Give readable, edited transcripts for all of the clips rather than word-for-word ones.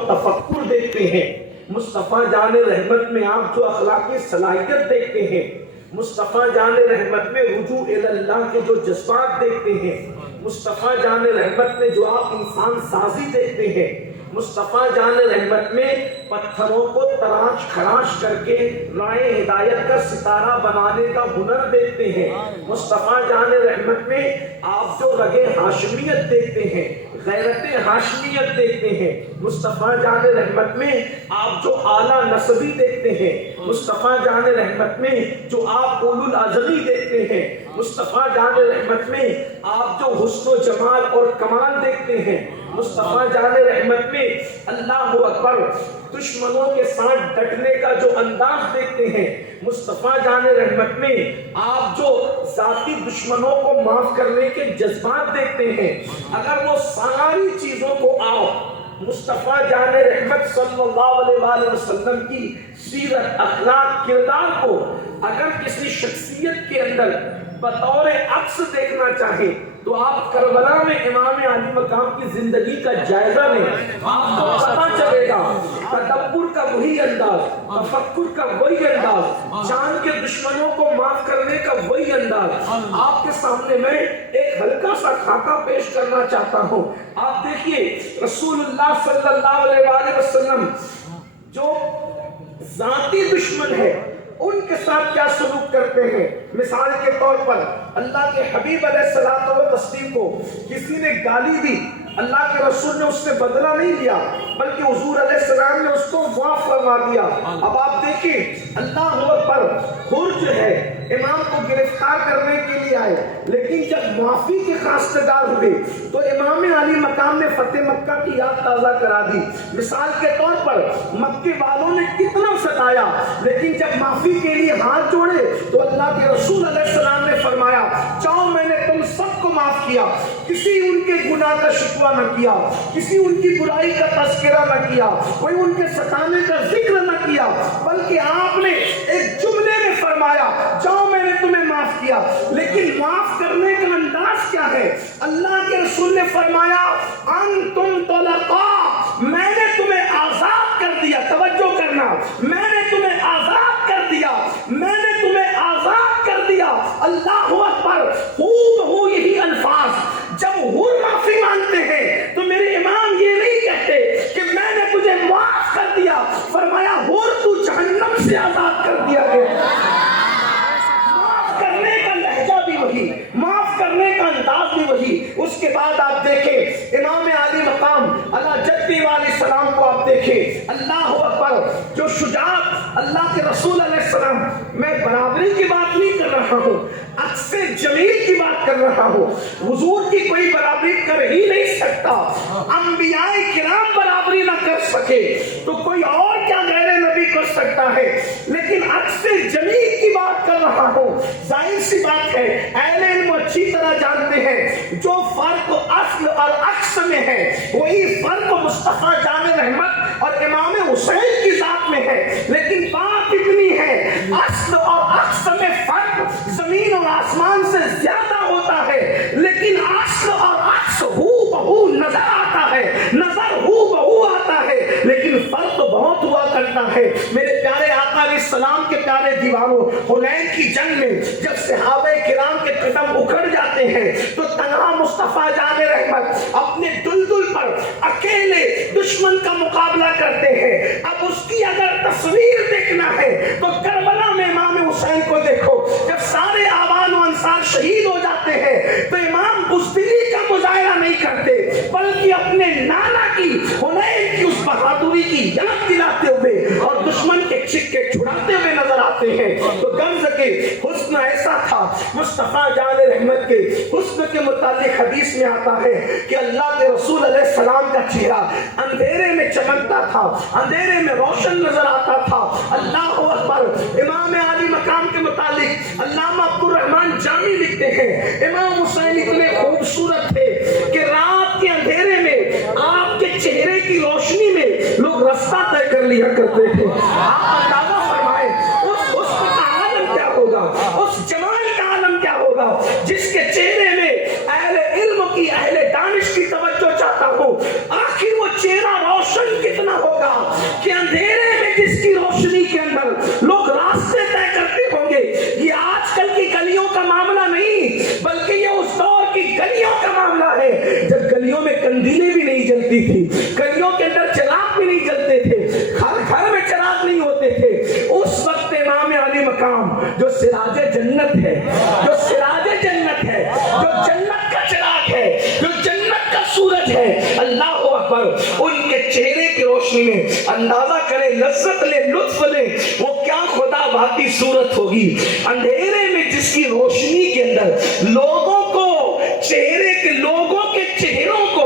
تفکر دیکھتے ہیں، مصطفیٰ جان رحمت میں آپ جو اخلاقی صلاحیت دیکھتے ہیں، مصطفیٰ جان رحمت میں رجوع اللہ کے جو جذبات دیکھتے ہیں، مصطفیٰ جان رحمت میں جو آپ انسان سازی دیکھتے ہیں، مصطفیٰ جان رحمت میں پتھروں کو تراش خراش کر کے راہ ہدایت کا ستارہ بنانے کا ہنر دیکھتے ہیں، مصطفیٰ جان رحمت میں آپ جو رگے ہاشمیت دیکھتے ہیں، غیرت ہاشمیت دیکھتے ہیں، مصطفیٰ جان رحمت میں آپ جو اعلیٰ نسبی دیکھتے ہیں، مصطفیٰ جان رحمت میں جو آپ اولو العزمی دیکھتے ہیں، مصطفیٰ جان رحمت میں آپ جو حسن و جمال اور کمال دیکھتے ہیں، مصطفیٰ جان رحمت میں اللہ اکبر دشمنوں کے ساتھ ڈٹنے کا جو انداز دیکھتے ہیں، مصطفیٰ جان رحمت میں آپ جو ذاتی دشمنوں کو معاف کرنے کے جذبات دیکھتے ہیں، اگر وہ ساری چیزوں کو آپ مصطفیٰ جان رحمت صلی اللہ علیہ وآلہ وسلم کی سیرت، اخلاق، کردار کو اگر کسی شخصیت کے اندر بطور عکس دیکھنا چاہیں تو آپ کربلا میں امام علی مقام کی زندگی کا جائزہ لیں، آپ کو پتا چلے گا تدبر کا وہی انداز، تفکر کا وہی انداز، جان کے دشمنوں کو معاف کرنے کا وہی انداز۔ آپ کے سامنے میں ایک ہلکا سا خاکہ پیش کرنا چاہتا ہوں۔ آپ دیکھیے رسول اللہ صلی اللہ علیہ وآلہ وسلم جو ذاتی دشمن ہے ان کے ساتھ کیا سلوک کرتے ہیں۔ مثال کے طور پر اللہ کے حبیب علیہ الصلوۃ والتسلیم کو کسی نے گالی دی، اللہ کے رسول نے اس سے بدلہ نہیں لیا بلکہ حضور علیہ السلام نے اس کو معاف فرما دیا۔ اب آپ دیکھیں اللہ اکبر، حر جو ہے امام کو گرفتار کرنے کے لیے آئے، لیکن جب معافی کے خواستہ دار ہوئے تو امام علی مقام نے فتح مکہ کی یاد تازہ کرا دی۔ مثال کے طور پر مکے والوں نے کتنا ستایا، لیکن جب معافی کے لیے ہاتھ جوڑے تو اللہ کے رسول علیہ السلام نے فرمایا جاؤ میں نے تم سب کو معاف کیا، کسی ان کے گناہ کا شکوہ نہ کیا، کسی ان کی برائی کا تذکرہ نہ کیا، کوئی ان کے ستانے کا ذکر نہ کیا، بلکہ آپ نے ایک جملے میں فرمایا جاؤ میں نے تمہیں معاف کیا۔ لیکن معاف کرنے کا انداز کیا ہے؟ اللہ کے رسول نے فرمایا انتم طلقاء، میں نے تمہیں آزاد کر دیا۔ توجہ کرنا، میں نے تمہیں آزاد کر دیا، میں نے تمہیں آزاد کر دیا۔ اللہ اکبر، ہو یہی الفاظ جب حر معافی مانگتے ہیں تو میرے امام یہ نہیں کہتے کہ میں نے تجھے معاف کر دیا، فرمایا حر تو جہنم سے آزاد کر دیا گیا۔ معاف کرنے کا لہجہ بھی وہی، معاف کرنے کا انداز بھی وہی۔ اس کے بعد آپ دیکھیں امام علی مقام اللہ جدی علیہ السلام کو آپ دیکھیں، اللہ اکبر جو شجاعت اللہ کے رسول علیہ السلام، میں برابری کی بات نہیں کر رہا ہوں، عکس جمیل کی بات کر رہا ہوں۔ حضور کی کوئی برابری کر ہی نہیں سکتا، انبیاء کرام برابری نہ کر سکے تو کوئی اور کیا غیر نبی کر سکتا ہے، لیکن عکس جمیل کی بات کر رہا ہوں۔ ظاہر سی بات ہے اہل علم اچھی طرح جانتے ہیں جو فرق اصل اور عکس میں ہے وہی فرق مصطفیٰ جان رحمت اور امام حسین کی ذات میں ہے، لیکن بات اتنی ہے اصل اور عکس میں فرق زمین اور آسمان سے زیادہ ہوتا ہے، لیکن اصل اور عکس ہو بہو نظر آتا ہے، نظر ہو بہو آتا ہے، لیکن فرق بہت ہوا کرتا ہے۔ میرے پیارے آقا علیہ السلام کے پیارے دیوانوں، حنین کی جنگ میں جب صحابہ کرام کے قدم اکھڑ جاتے ہیں تو تنہا مصطفیٰ جان رحمت اپنے دلدل پر اکیلے دشمن کا مقابلہ کرتے ہیں۔ اب اس کی اگر تصویر دیکھنا ہے تو کربلا میں امام حسین کو دیکھو، جب سارے آبان و انصار شہید ہو جاتے ہیں تو امام بزدلی کا مظاہرہ نہیں کرتے بلکہ اپنے نانا کی حنین کی اس بہادری کی یاد دلاتے ہوئے اور دشمن کے چھکے چھڑاتے ہوئے نظر آتے ہیں۔ تو غرض کے حسن ایسا تھا، مصطفیٰ جان رحمت کے حسن کے متعلق حدیث میں آتا ہے کہ اللہ کے رسول علیہ السلام کا چہرہ اندھیرے میں چمکتا تھا، اندھیرے میں روشن نظر آتا تھا۔ اللہ اکبر، امام علی مقام کے متعلق علامہ عبد الرحمن جامی لکھتے ہیں امام حسین اتنے خوبصورت تھے کہ رات کے اندھیرے میں آپ کے چہرے کی روشنی میں لوگ رستہ طے کر لیا کرتے تھے۔ آپ اندازہ فرمائیں اس حسن کا عالم کیا ہوگا، اس جمال کا عالم کیا ہوگا جس کے چہرے میں اہل علم کی، اہل دانش کی توجہ چاہتا ہوں۔ آخر وہ چہرہ روشن کتنا ہوگا کہ اندھیرے میں جس کی روشنی کے اندر لوگ راستے طے کرتے ہوں گے. یہ آج کل کی گلیوں کا معاملہ نہیں بلکہ یہ اس دور کی گلیوں کا معاملہ ہے جب گلیوں میں کندیلیں بھی نہیں جلتی تھی, گلیوں کے اندر چراغ بھی نہیں جلتے تھے, گھر میں چراغ نہیں ہوتے تھے. اس وقت امام علی مقام جو سراج جنت ہے, جو سراج جنت ہے, جو جنت کا چراغ ہے, جو جنت کا سورج ہے, اللہ اکبر, ان کے چہرے کی روشنی میں اندازہ کرے, لذت لے, لطف لے, وہ کیا خدا بھاتی صورت ہوگی. اندھیرے میں جس کی روشنی کے اندر لوگوں کو لوگوں کے چہروں کو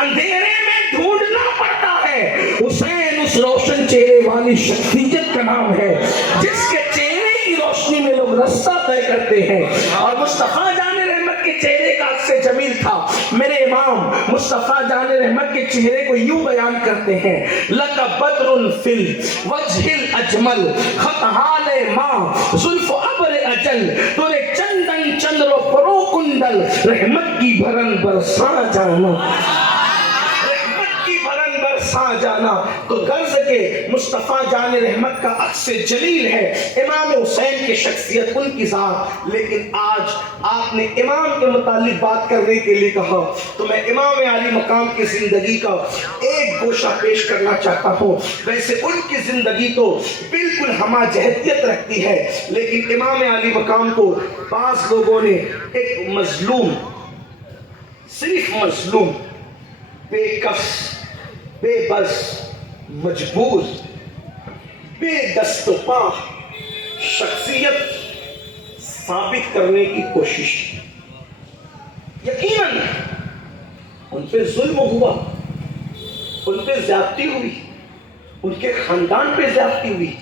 اندھیرے میں ڈھونڈنا پڑتا ہے, حسین اس روشن چہرے والی شخصیت کا نام ہے جس کے چہرے کی روشنی میں لوگ رستہ طے کرتے ہیں. اور مصطفیٰ جان رحمت کے چہرے کا عکس جمیل تھا. میرے امام مصطفیٰ جان رحمت کے چہرے کو یوں بیان کرتے ہیں, لَكَ بَدْرٌ فِي الْوَجْهِ الْأَجْمَلِ خَطْحَالِ مَا زُلْفُ عَبْرِ أَجَلِ تُرے چندن چندر پرو کنڈل رحمت کی بھرن برسا جانا, رحمت کی بھرن برسا جانا. تو غرض کے مصطفیٰ جان رحمت کا عکس جلیل ہے امام حسین کی شخصیت, ان کی ذات. لیکن آج آپ نے امام کے متعلق بات کرنے کے لیے کہا تو میں امام علی مقام کی زندگی کا ایک گوشہ پیش کرنا چاہتا ہوں. ویسے ان کی زندگی تو بالکل ہمہ جہتیت رکھتی ہے, لیکن امام علی مقام کو بعض لوگوں نے ایک مظلوم, صرف مظلوم, بے کس, بے بس, مجبور, بے دست و پا شخصیت ثابت کرنے کی کوشش کی. یقیناً ان پہ ظلم ہوا, ان پہ زیادتی ہوئی, ان کے خاندان پہ زیادتی ہوئی,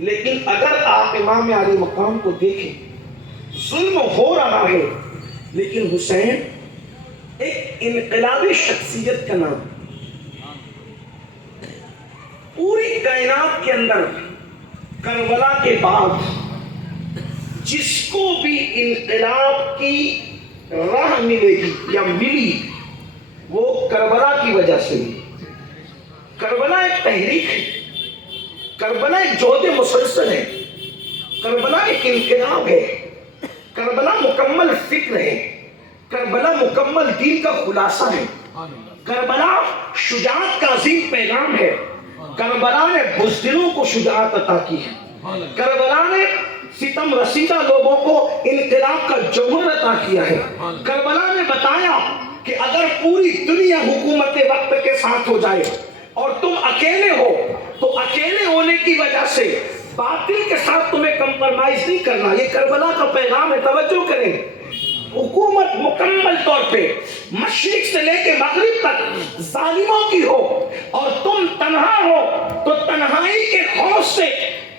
لیکن اگر آپ امام علی مقام کو دیکھیں ظلم ہو رہا ہے لیکن حسین ایک انقلابی شخصیت کا نام. پوری کائنات کے اندر کربلا کے بعد جس کو بھی انقلاب کی راہ ملے گی یا ملی وہ کربلا کی وجہ سے ملی. کربلا ایک تحریک ہے, کربلا ایک جہد مسلسل ہے, کربلا ایک انقلاب ہے, کربلا مکمل فکر ہے, کربلا مکمل دین کا خلاصہ ہے, کربلا شجاعت کا عظیم پیغام ہے. کربلا نے بزدلوں کو شجاعت عطا کی ہے, کربلا نے ستم رسیدہ لوگوں کو انقلاب کا جوہر عطا کیا ہے. کربلا نے بتایا کہ اگر پوری دنیا حکومت وقت کے ساتھ ہو جائے اور تم اکیلے ہو تو اکیلے ہونے کی وجہ سے باطل کے ساتھ تمہیں کمپرمائز نہیں کرنا. یہ کربلا کا پیغام ہے, توجہ کریں. حکومت مکمل طور پہ مشرق سے لے کے مغرب تک ظالموں کی ہو اور تم تنہا ہو تو تنہائی کے خوف سے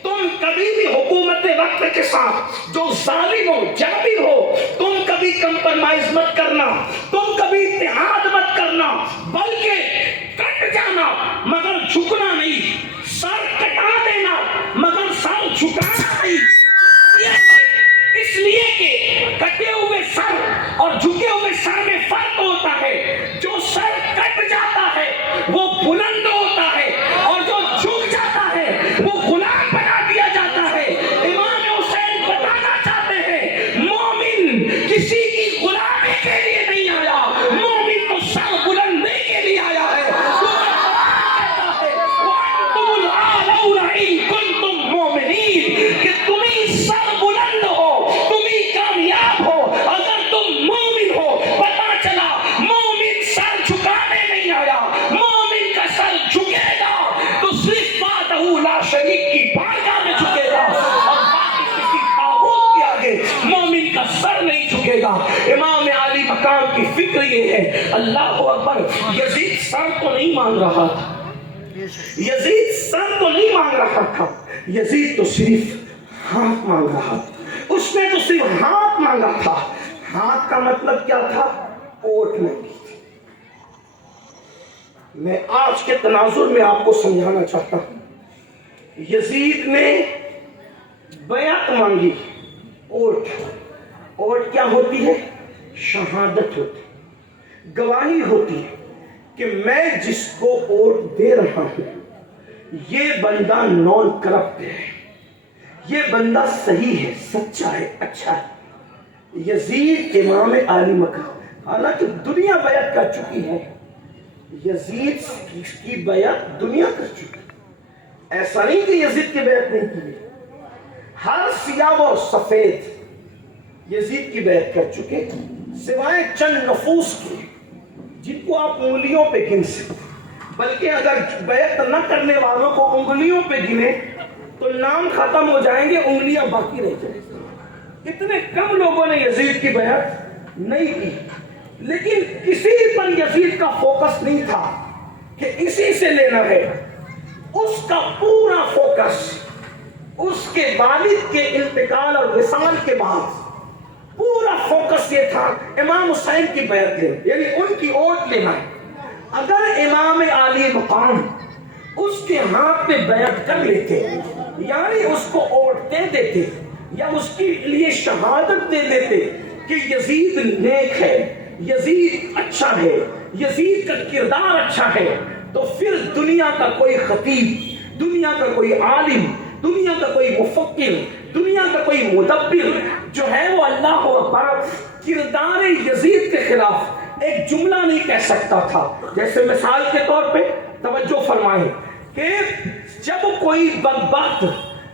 تم کبھی بھی حکومت وقت کے ساتھ جو ظالم ہو, جابر ہو, تم کبھی کمپرمائز مت کرنا, تم کبھی اتحاد مت کرنا, بلکہ کٹ جانا مگر جھکنا نہیں, سر کٹا دینا مگر سر جھکانا نہیں. اس لیے کہ کٹے ہوئے سر اور جھکے ہوئے سر میں فرق ہوتا ہے. جو سر کٹ جاتا ہے وہ بلند ہوتا ہے اور جو جھک جاتا ہے وہ غلام بنا دیا جاتا ہے. امام حسین بتانا چاہتے ہیں مومن کسی کی غلامی کے لیے نہیں آیا, مومن تو سر بلندی کے لیے آیا ہے. وَأَنْتُمُ الْأَعْلَوْنَ إِن كُنتُم مُؤْمِنِينَ, کہ تمہیں سر بلند ہو, تمہیں کامیاب ہو اگر تم مومن ہو. پتا چلا مومن سر جھکانے نہیں آیا, مومن کا سر جھکے گا تو صرف وحدہ لا شریک کی بارگاہ میں جھکے گا اور باقی کسی طاغوت کے آگے مومن کا سر نہیں جھکے گا. امام علی مقام کی فکر یہ ہے. اللہ اکبر. یزید سر تو نہیں مانگ رہا تھا, یزید سر تو نہیں مانگ رہا تھا, یزید تو صرف ہاتھ مانگ رہا تھا. اس نے تو صرف ہاتھ مانگا تھا. ہاتھ کا مطلب کیا تھا؟ اوٹ مانگی تھی. میں آج کے تناظر میں آپ کو سمجھانا چاہتا ہوں. یزید نے بیعت مانگی, اوٹ. اوٹ کیا ہوتی ہے؟ شہادت ہوتی ہے, گواہی ہوتی ہے کہ میں جس کو ووٹ دے رہا ہوں یہ بندہ نان کرپٹ ہے، یہ بندہ صحیح ہے، سچا ہے، اچھا ہے، یزید امام عالی مقام ہے، حالانکہ دنیا بیعت کر چکی ہے، یزید کی بیعت دنیا کر چکی ہے، ایسا نہیں کہ یزید کی بیعت نہیں کی، ہر سیاہ و سفید یزید کی بیعت کر چکے، سوائے چند نفوس کے جن کو آپ انگلیوں پہ گن سکتے، بلکہ اگر بیعت نہ کرنے والوں کو انگلیوں پہ گنے تو نام ختم ہو جائیں گے، انگلیاں باقی رہ جائیں گے۔ اتنے کم لوگوں نے یزید کی بیعت نہیں کی، لیکن کسی پر یزید کا فوکس نہیں تھا کہ اسی سے لینا ہے، اس کا پورا فوکس اس کے والد کے انتقال اور وصال کے بعد پورا فوکس یہ تھا امام حسین کی بیعت لینا، یعنی ان کی اوٹ لینا ہے۔ اگر امام عالی مقام اس کے ہاتھ پہ بیعت کر لیتے، یعنی اس کو اوٹ دے دیتے یا اس کے لیے شہادت دے دیتے کہ یزید نیک ہے، یزید اچھا ہے، یزید کا کردار اچھا ہے، تو پھر دنیا کا کوئی خطیب، دنیا کا کوئی عالم، دنیا کا کوئی مفکر، دنیا کا کوئی مدبر جو ہے وہ اللہ اکبر کردار یزید کے خلاف ایک جملہ نہیں کہہ سکتا تھا۔ جیسے مثال کے طور پہ توجہ فرمائیں کہ جب کوئی بدبخت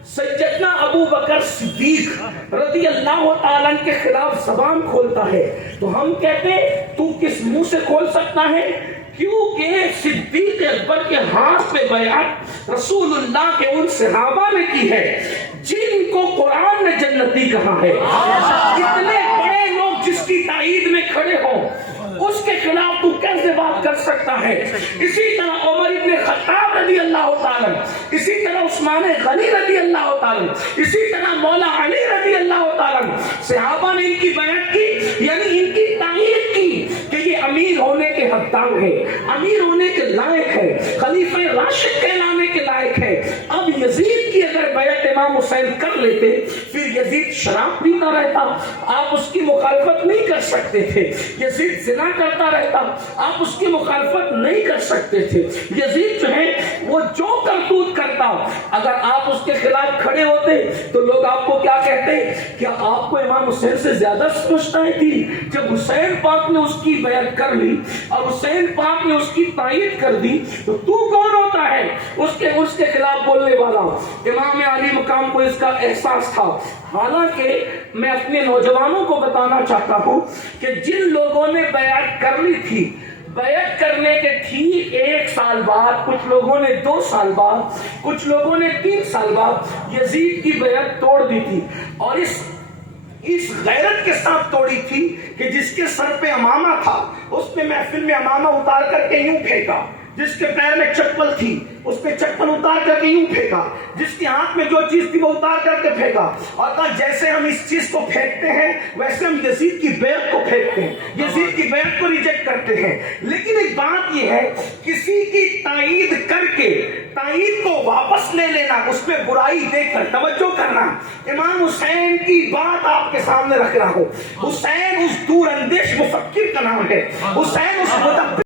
سیدنا ابو بکر صدیق رضی اللہ تعالیٰ کے خلاف زبان کھولتا ہے تو ہم کہتے تو کس منہ سے کھول سکتا ہے؟ کیونکہ صدیق اکبر کے ہاتھ پہ بیعت رسول اللہ کے ان صحابہ نے کی ہے جن کو قرآن نے جنتی کہا ہے۔ اتنے بڑے لوگ جس کی تائید میں کھڑے ہوں اس کے خلاف تو کیسے بات کر سکتا ہے؟ اسی طرح عمر ابن خطاب رضی اللہ تعالیٰ، اسی طرح عثمان غنی رضی اللہ تعالیٰ، اسی طرح مولا علی رضی اللہ تعالیٰ، صحابہ نے ان کی بیعت کی، یعنی ان کی تائید کی کہ یہ امیر ہونے کے حقدار ہے، امیر ہونے کے لائق ہے، خلیفہ راشد کہلانے کے لائق ہے۔ اب یزید کی اگر بیعت امام حسین کر لیتے، پھر یزید شراب پیتا رہتا، آپ اس کی مخالفت نہیں کر سکتے تھے، یزید زنا کرتا رہتا، آپ اس کی مخالفت نہیں کر سکتے تھے، یزید جو ہے وہ جو کرتوت کرتا، اگر آپ اس کے خلاف کھڑے ہوتے تو لوگ آپ کو کیا کہتے؟ کیا آپ کو امام حسین سے زیادہ سمجھتائی تھی؟ جب حسین پاک نے اس کی بیعت کر لی اور حسین پاک نے اس کی تائید کر دی تو کون ہوتا ہے اس کے خلاف بولنے والا؟ امام علی مقام کو اس کا احساس تھا۔ حالانکہ میں اپنے نوجوانوں کو بتانا چاہتا ہوں کہ جن لوگوں نے بیعت کر لی تھی، بیعت کرنے کے ٹھیک 1 سال بعد، کچھ لوگوں نے 2 سال بعد، کچھ لوگوں نے 3 سال بعد یزید کی بیعت توڑ دی تھی، اور اس غیرت کے ساتھ توڑی تھی کہ جس کے سر پہ امامہ تھا اس نے محفل میں امامہ اتار کر کے یوں پھینکا، جس کے پیر میں چپل تھی اس پہ چپل اتار کر کے یوں پھینکا، جس کے ہاتھ میں جو چیز تھی وہ اتار کر کے پھینکا، اور کہا جیسے ہم اس چیز کو پھینکتے ہیں ویسے ہم یزید کی بیعت کو پھینکتے ہیں، یزید کی بیعت کو ریجیکٹ کرتے ہیں۔ لیکن ایک بات یہ ہے، کسی کی تائید کر کے تائید کو واپس لے لینا، اس میں برائی دیکھ کر توجہ کرنا۔ امام حسین کی بات آپ کے سامنے رکھ رہا ہوں، حسین اس دور اندیش مفکر کا نام ہے، حسین اس مدبر